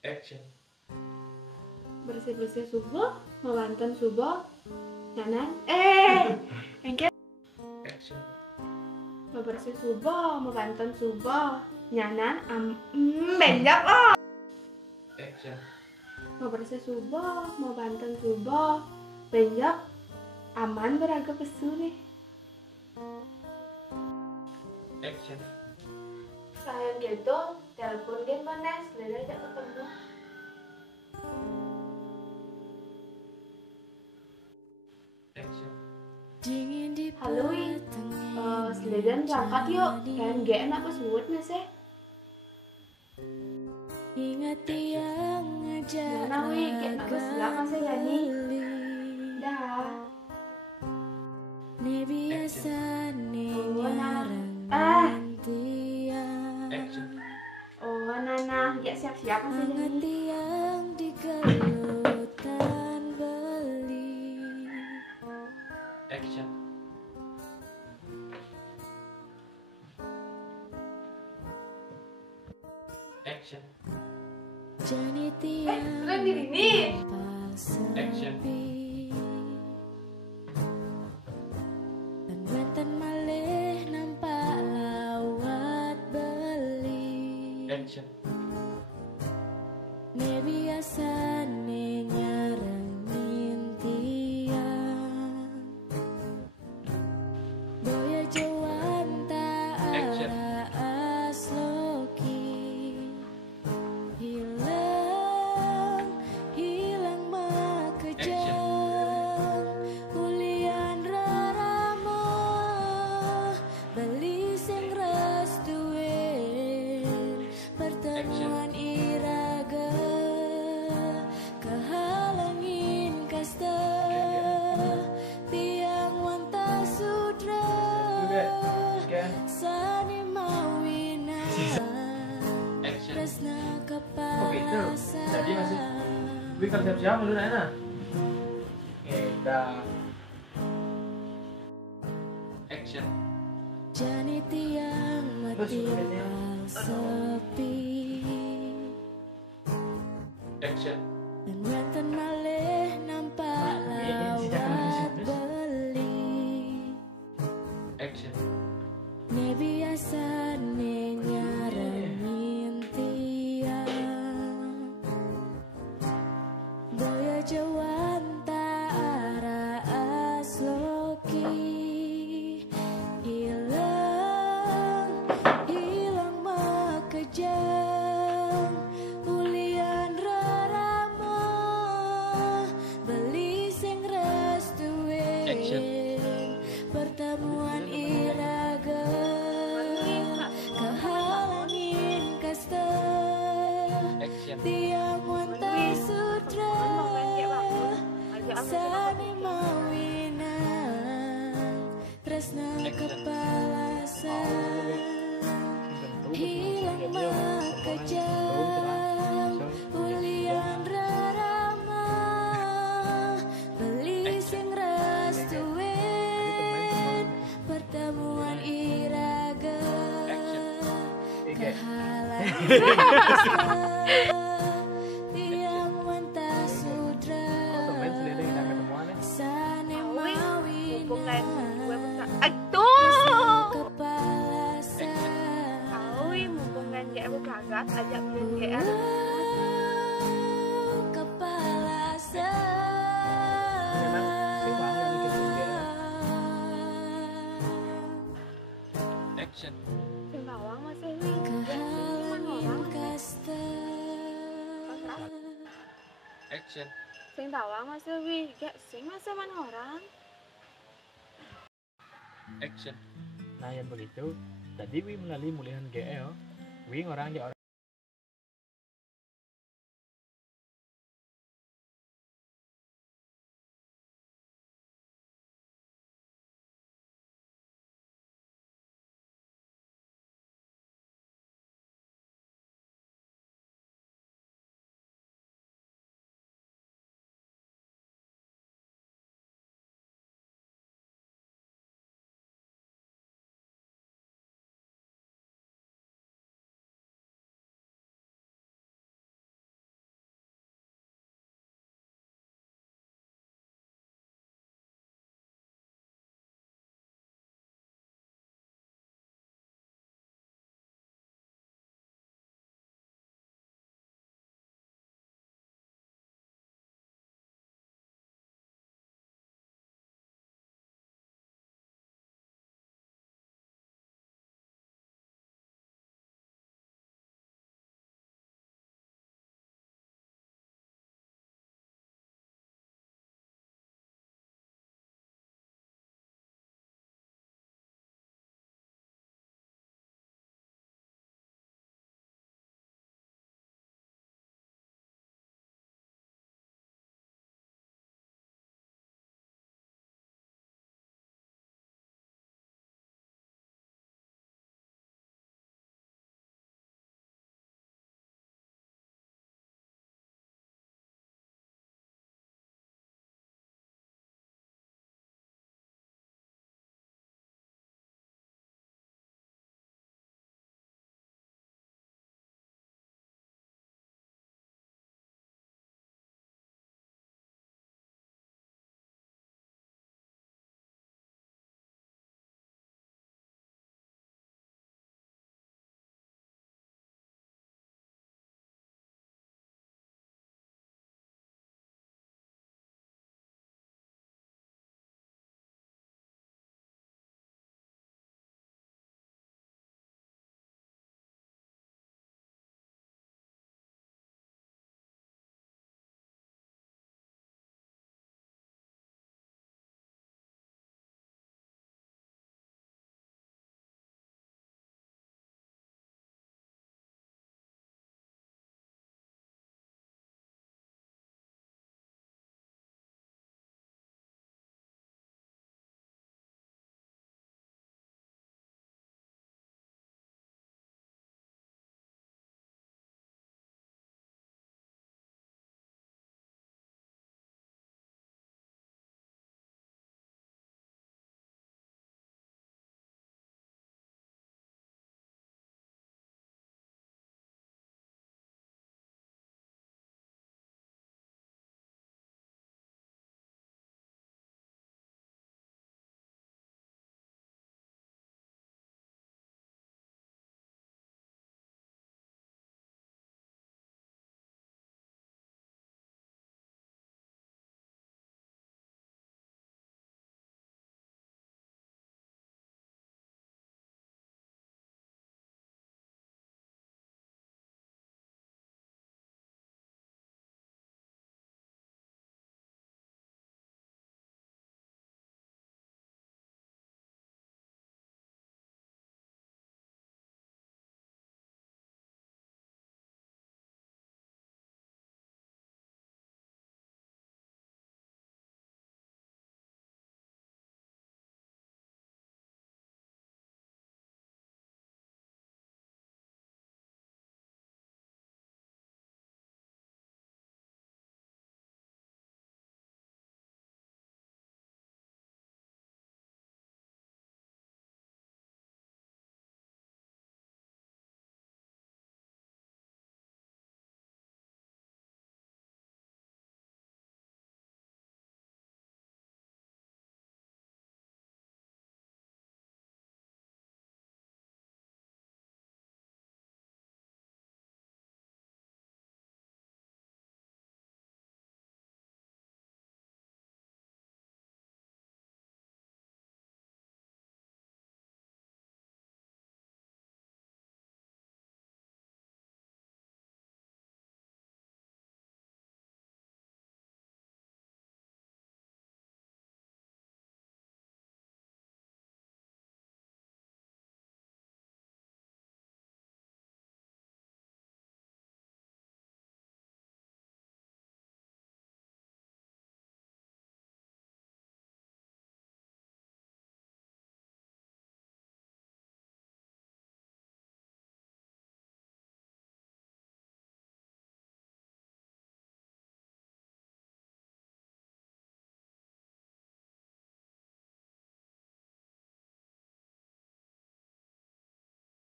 Action. Bersih-bersih subuh, mewanten subuh, nyanan. Engke. Action. Bersih subuh, mewanten subuh, nyanan. Benjak oh. Action. Bersih subuh, mewanten subuh, benjak. Aman beraga pesu nih. Action. Sayang gitu, telepon game panas, Leda ajak ketemu. Action. Halo Wi, Sledan berangkat yuk. Kan gak enak pas buat nase. Ingat yang ngajak Mana Wi, gak enak pas belakang saya gani. Dah. Ne biasa ne Action. Oh Nana, ya siap-siap kan saya Hangat gani. yang digelutan beli. Action. Action. Jani tiang Bukan diri nih. Action. sepi. Dan mantan malih nampak lawat beli. Action. Ne biasa ne nyarengin tiang. Boya jawan tak Action. ara asloki. Hilang makejang. Ulian raramo. Beli sing restuin. Pertemuan iraga. Kehalangin kasta. Tiang wanta sudra. Sani mawina. Action. Tresna Oh gitu. kepala. Jadi masih. Wih kalau siap-siap dulu Nana. Kita. Action. Jani tiang mati sepi. Action. Dan mantan malih nampak lawat beli. Action. Ne biasa ne nyarengin tiang. Boya jawan tak ara asloki. Hilang makejang. Ulian raramo. Beli sing restuin. Action. Pertemuan iraga. Kehalangin kasta. Action. Tiang wanta sutra. Sani mawina. Tresna kepala hilang makejang. Ulian rarama. Beli sing restuin. Pertemuan iraga. Kehalangin tiang wanta sudra. Sane mawina. Kepala Awi, mumpung kan gak aku gagat, ajak beliin GR. kepala Action. Sing bawang masih Wi. kehalangin kasta. Action. Sing bawang masih Wi. Gak sing masih mana orang. Action. Nah yang begitu, tadi Wi melalui mulihan GL, Wi orang aja orang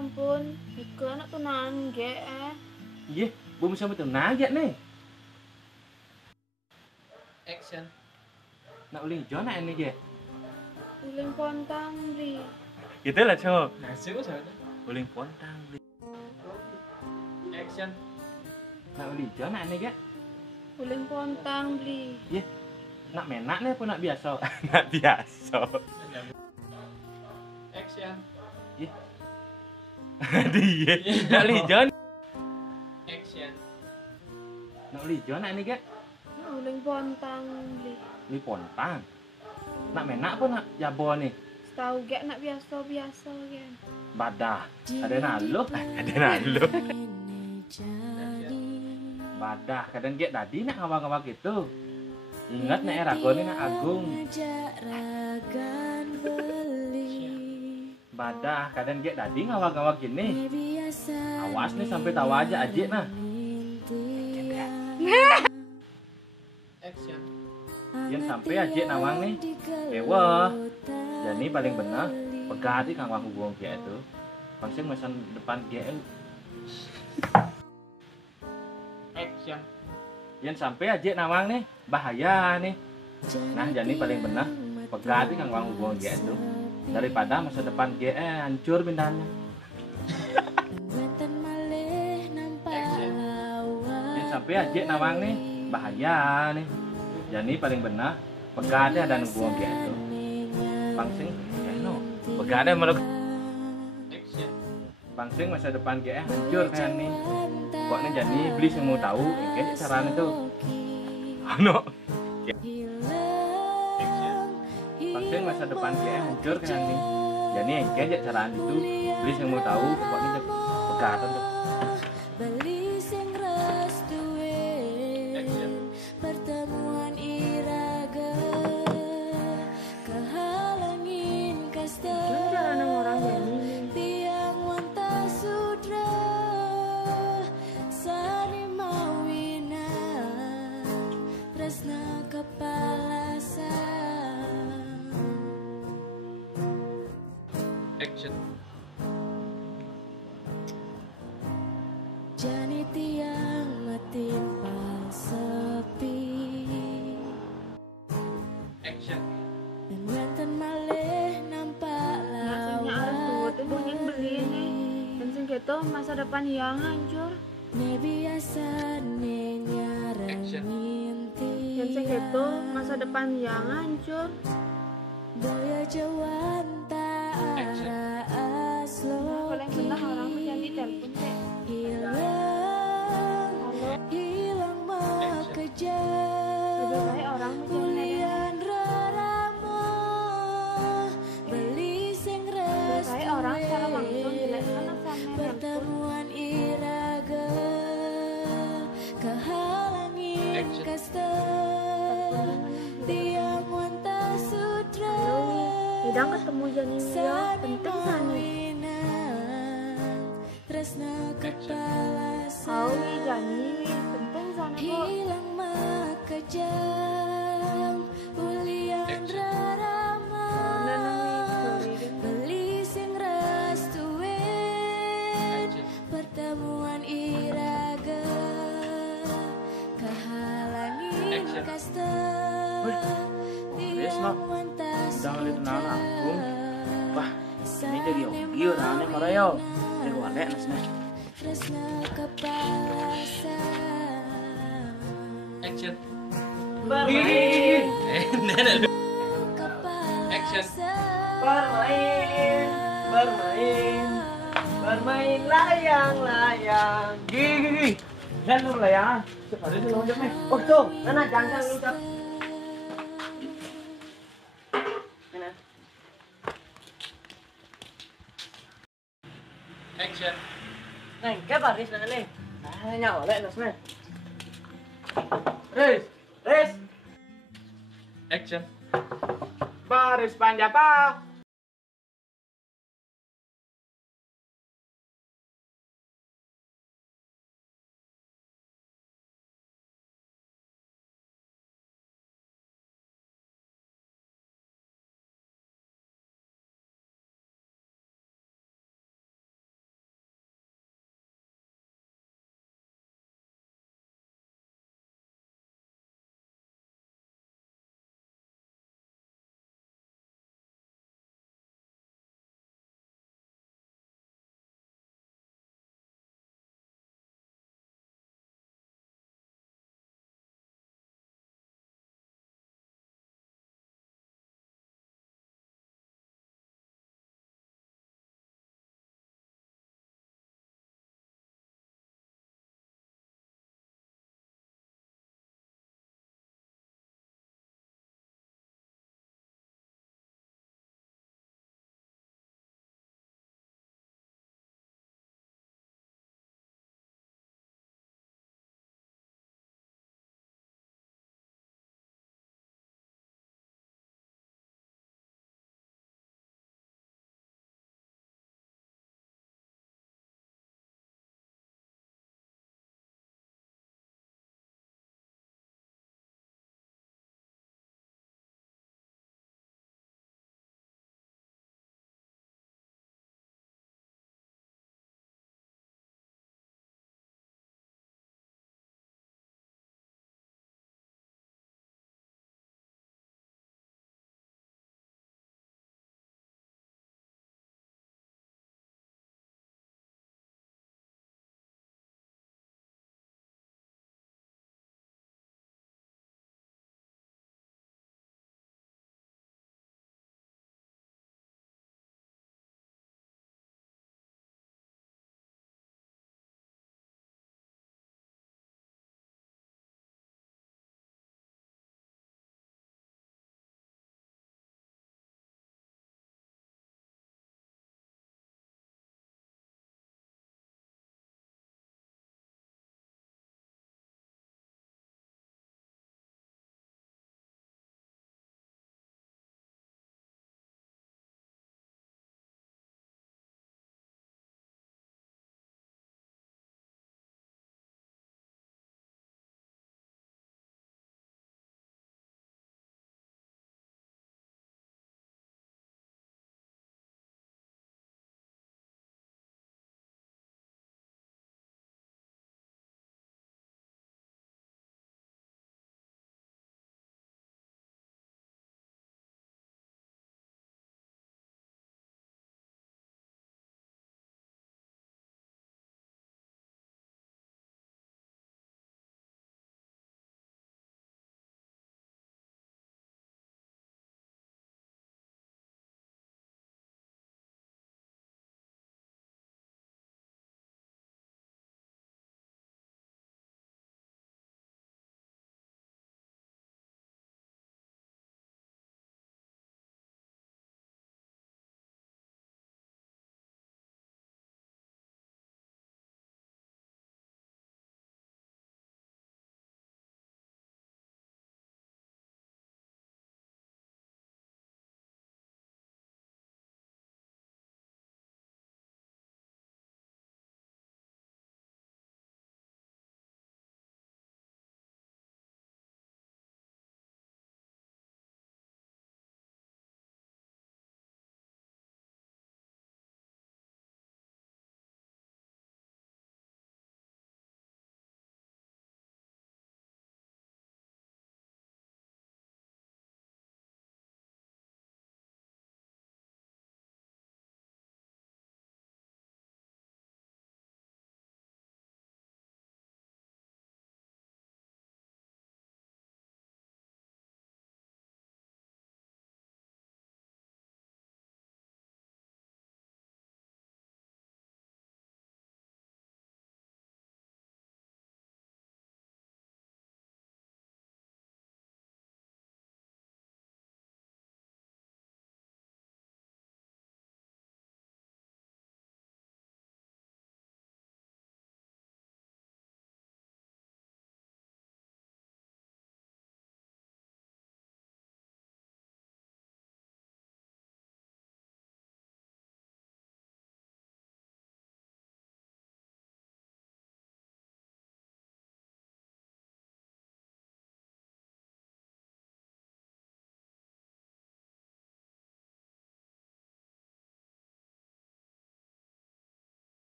ampun, Ike anak tunangan GE. Iya, belum bisa betul nugget nih. Action. Nak uling jo nak ini ge. Uling pontang beli. Gitu lah co. Nasi kok sana. Uling pontang beli. Action. Nak uling jo nak ini ge. Uling pontang beli. Iya. Nak menak nih apa nak biasa? Nak biasa. Action. Dia. Nak uling jo. Action. Nak uling jo nak ini ge. Uling pontang beli. Ini pontang. Nak menak apa nak jabo nih? Tahu gak nak biasa-biasa kan. Badah. Ada nalu. Ada nalu. Badah. Kadang ge tadi nak ngawang-ngawang gitu. Ingat nak eragon ini nak agung. Badah. Kadang ge tadi ngawang-ngawang gini. Awas nih sampai tawa aja ajik nah. Action. Yang sampai ajik nawang nih. Dewa. Jadi paling benar pegati kang wang hubung GE itu. Pasti mesan depan GE. Action. Yang sampai ajik nawang nih bahaya nih. Nah jadi paling benar pegati kang wang hubung GE itu. Daripada masa depan GE hancur pindahnya. Action. Yang sampai ajik nawang nih bahaya nih. Jadi paling benar pegati ada hubung GE itu. Pangsing, no. Pegada meluk. Action. Pangsing masa depan GE hancur kan nih. Pokoknya jadi iblis yang mau tahu, kayak caranya itu. No. Action. Pangsing masa depan GE hancur kan nih. Jadi kayak caranya itu, iblis yang mau tahu, pokoknya pegada tuh. Action. Pertemuan iraga kehalangin kasta Jangan nang orang jadi. tiang wanta sudra sani mawina tresna kepalasan. Action. Jani tiang matimpal sepi Action. dan wenten malih nampak Nasinya harus buat itu yang beli nih. Dan sing gitu masa depan yang hancur. ne biasa ne nyarang Action. inti Dan sing gitu masa depan yang hancur. daya jawanta Action. ara aslo Kalau yang benar orang menjadi telepon deh. hilang hilang makejam Lebih baik orang menjadi kulian raramo beli sing Lebih baik orang secara restu langsung jelek karena sama telepon. pertemuan iraga kehalangin Action. kasta tiang wanta sudra Tidak ketemu jadi dia penting sana. tresna kepalasan Kau nih jadi penting sana kok. hilang makejam ulian Action. rarama beli sing restuin Action. pertemuan iraga kehalangin Action. kasta Wes, no. Udah ngeliat kenalan aku. Wah, ini jadi ogi orangnya marah yo. Jadi walek nasnya. tresna kepalasan Action. Bermain. Action. Bermain. Bermain. Bermain layang-layang. Gigi. Jangan lu layang. Ada di lonjak nih. Oh tuh, Nana jangan ucap. Action. Neng, ke baris na nih. Nah, nyawa lek nasnya. Res, res. Action. Baris panjapa.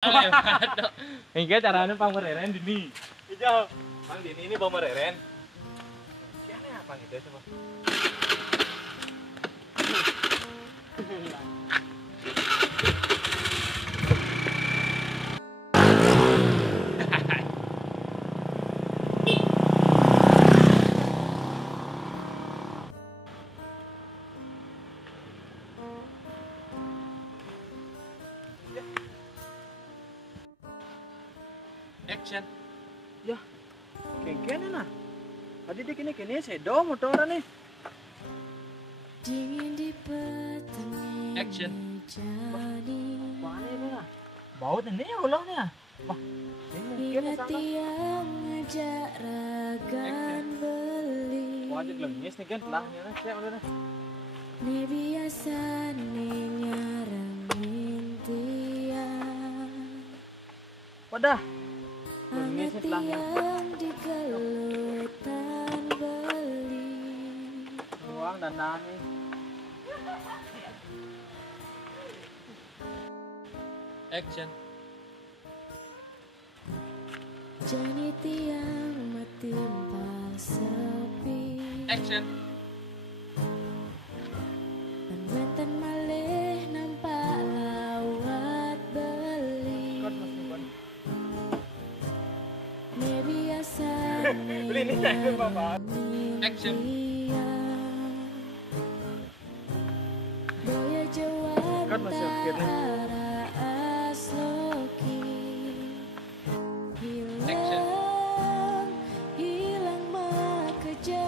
Hingga caranya Bang Mereren Dini. Hijau. Bang Dini ini Bang Mereren. Siapa apa gitu ya coba. Action. Kengkene nah. Tadi dia kini sedo motoran nih. Dingin di petang Action. jadi Mana ini nah? Baut ini ya ulah nih. Wah, ini kene hati sana. yang ngajak ragan beli. Wajib lengis nih kan telahnya nah. Saya udah nah. Ni biasa nih nyarangin tiang. Wadah. Hangat Lengis nih telahnya. tiang di gelutan beli. Ruang dan nani. Action. Jani tiang matimpal sepi. Action. Dan wenten malih nampak lawat beli. Kot Mas Iwan. Ne biasa Beli ini saya Bapak. Action. Boya jawan Kan masih akhir nih. Action. Hilang makejang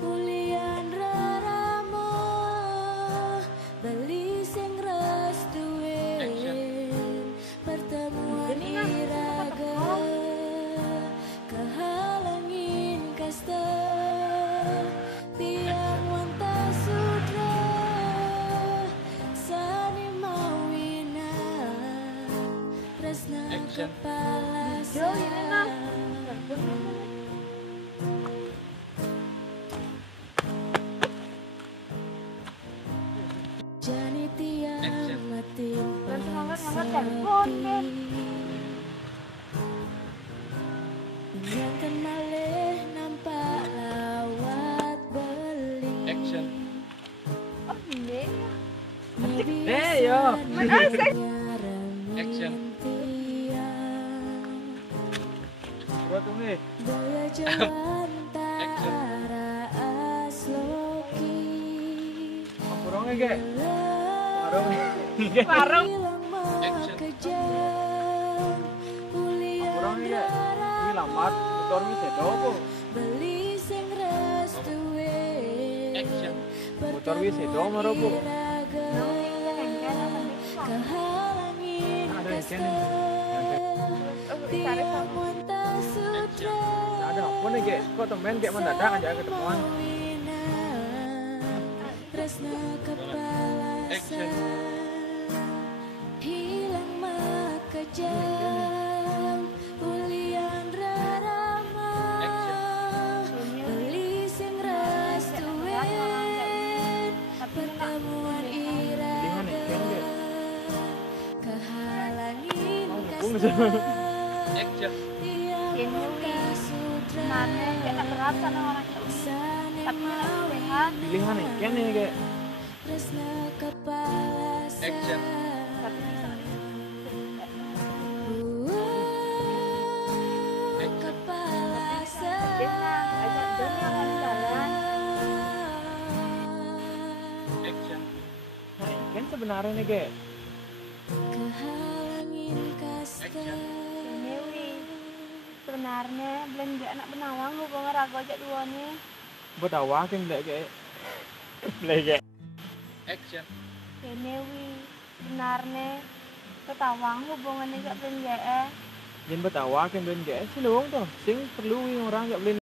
Ulian raramo Beli sing restuin Pertemuan iraga Kehalangin kasta Tiang wanta sudra Sani mawina Resna Action. kepala Yo, ini nah. Jani tiang Action. matimpal Semangat telepon kan. Ingatkan malih nampak lawat beli. Action. Oh, ini. yo. Action. Bro tuh nih. Boya jawan Action. tara asloki. Kurangnya ge. Warung. Warung. Action. Kejang Kurangnya ge. ulian Ini lambat motor ini sedo kok. beli sing restuwe. Action. Motor ini sedo maro bu. Kehalangin Ada yang kene. tiang wanta sutra. Ada apa nih ge? Kok temen kayak mendadak aja ketemuan. Tresna kepala Action. hilang makejang ulian rarama beli sing restuin pertemuan Mendingan nih, kan, Ge? kehalangin Bung, kasta Action. tiang wanta sutra Sebenarnya kita berat karena orangnya unik. sane Tapi mau pilihan. Pilihan nih, kan nih ge. tresna kepala Action. Tapi bisa. kepala Dia ajak dia yang jalan. Action. Nah, kan sebenarnya nih ge. kehalangin kasta Action. Ini wi. Sebenarnya belanja anak benawang hubungan ragu aja dua nih. Buat awakin deh ge. Beli ge. Action. Ini wi. Sebenarnya ketawang hubungannya gak belanja. Jangan buat awakin beli ge. Sih dong tuh. Sing perlu orang gak beli